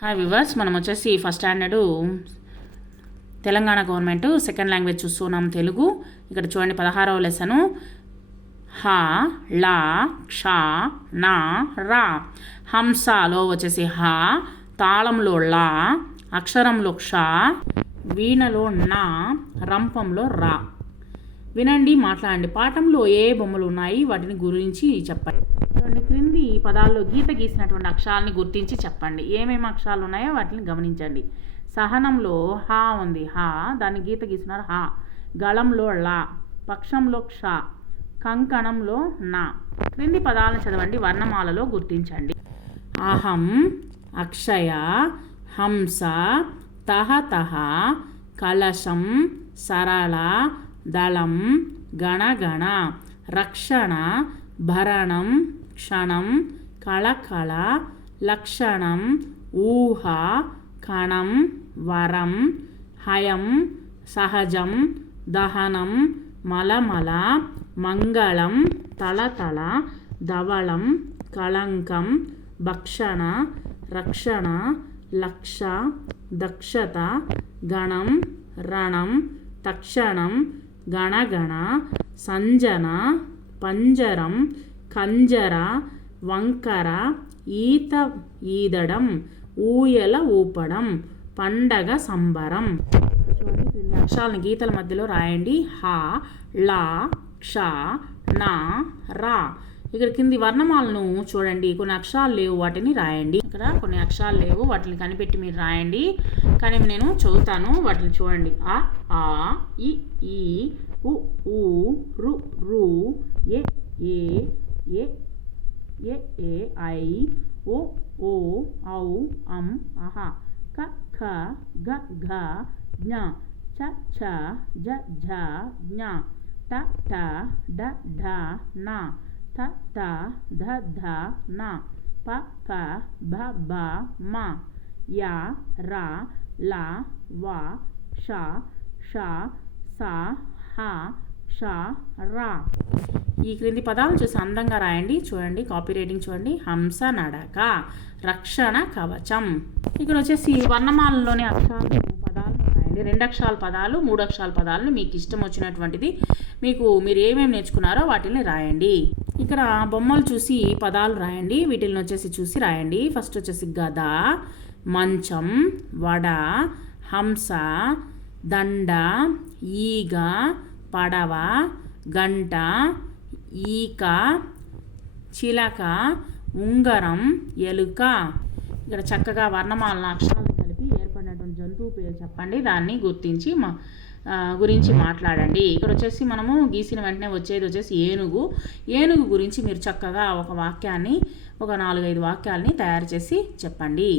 Hi viewers మనం వచ్చేసి first standard Telangana government second language చూస్తున్నాం తెలుగు. ఇక్కడ చూడండి పదహారవ లెసను హ లా క్ష నా రా. హంసలో వచ్చేసి హ తాళంలో లా అక్షరంలో క్ష వీణలో నా రంపంలో రా. వినండి మాట్లాడండి. పాఠంలో ఏ బొమ్మలు ఉన్నాయి? వాటిని గురించి చెప్పండి. చూడండి క్రింది పదాల్లో గీత గీసినటువంటి అక్షరాలని గుర్తించి చెప్పండి. ఏమేమి అక్షరాలు ఉన్నాయో వాటిని గమనించండి. సహనంలో హా ఉంది. హా దాన్ని గీత గీసినారు. హా. గళంలో లా పక్షంలో క్ష కంకణంలో నా క్రింది పదాలను చదవండి వర్ణమాలలో గుర్తించండి. అహం అక్షయ హంస తహ తహ కలశం సరళ దళం గణగణ రక్షణ భరణం క్షణం కళకళ లక్షణం ఊహ కణం వరం హయం సహజం దహనం మలమల మంగళం తళతళ ధవళం కళంకం భక్షణ రక్షణ లక్ష దక్షత గణం రణం తక్షణం గణగణ సంజన పంజరం కంజర వంకర ఈత ఈదడం ఊయల ఊపడం పండగ సంబరం. చూడండి క్రింది అక్షరాలను గీతల మధ్యలో రాయండి. హ లా క్ష నా రా. ఇక్కడ కింది వర్ణమాలను చూడండి. కొన్ని అక్షరాలు లేవు వాటిని రాయండి. ఇక్కడ కొన్ని అక్షరాలు లేవు వాటిని కనిపెట్టి మీరు రాయండి. కానీ నేను చదువుతాను వాటిని చూడండి. ఆ ఆ ఇ ఈ ఉ ఊ రు రు ఏ ఏ ये ए, आई, ओ ओ, औ, अम, अह, क, ख, ग, घ ज्ञ च, छ, ज, झ ज्ञ ट ट, ड, ढ, न, थ थ ध ध, न, प प भ भ, म, या, रा, ला, वा, क्षा, श, सा, ह షా రా. ఈ క్రింది పదాలు చూసి అందంగా రాయండి చూడండి కాపీ రైటింగ్ చూడండి. హంస నడక రక్షణ కవచం. ఇక్కడ వచ్చేసి వర్ణమాలలోని అక్షరాలు పదాలను రాయండి. రెండు అక్షరాల పదాలు మూడు అక్షరాల పదాలను మీకు ఇష్టం వచ్చినటువంటిది మీకు మీరు ఏమేమి నేర్చుకున్నారో వాటిని రాయండి. ఇక్కడ బొమ్మలు చూసి పదాలు రాయండి వీటిని వచ్చేసి చూసి రాయండి. ఫస్ట్ వచ్చేసి గద మంచం వడ హంస దండ ఈగ పడవ గంట ఈక చిలక ఉంగరం ఎలుక. ఇక్కడ చక్కగా వర్ణమాల అక్షరాలను కలిపి ఏర్పడినటువంటి జంతువు పేరు చెప్పండి. దాన్ని గుర్తించి మా గురించి మాట్లాడండి. ఇక్కడ వచ్చేసి మనము గీసిన వెంటనే వచ్చేది వచ్చేసి ఏనుగు. ఏనుగు గురించి మీరు చక్కగా ఒక వాక్యాన్ని ఒక నాలుగైదు వాక్యాలని తయారు చేసి చెప్పండి.